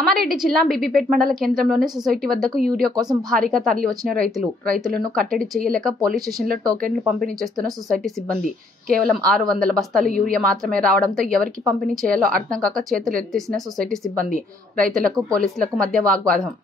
కామారెడ్డి జిల్లా బీబీపేట్ మండల కేంద్రంలోని సొసైటీ వద్దకు యూరియా కోసం భారీగా తరలి వచ్చిన రైతులను కట్టడి చేయలేక పోలీస్ స్టేషన్లో టోకెన్లు పంపిణీ చేస్తున్న సొసైటీ సిబ్బంది కేవలం 600 బస్తాలు యూరియా మాత్రమే రావడంతో ఎవరికి పంపిణీ చేయాలో అర్థం కాక చేతులు ఎత్తేసిన సొసైటీ సిబ్బంది రైతులకు పోలీసులకు మధ్య వాగ్వాదం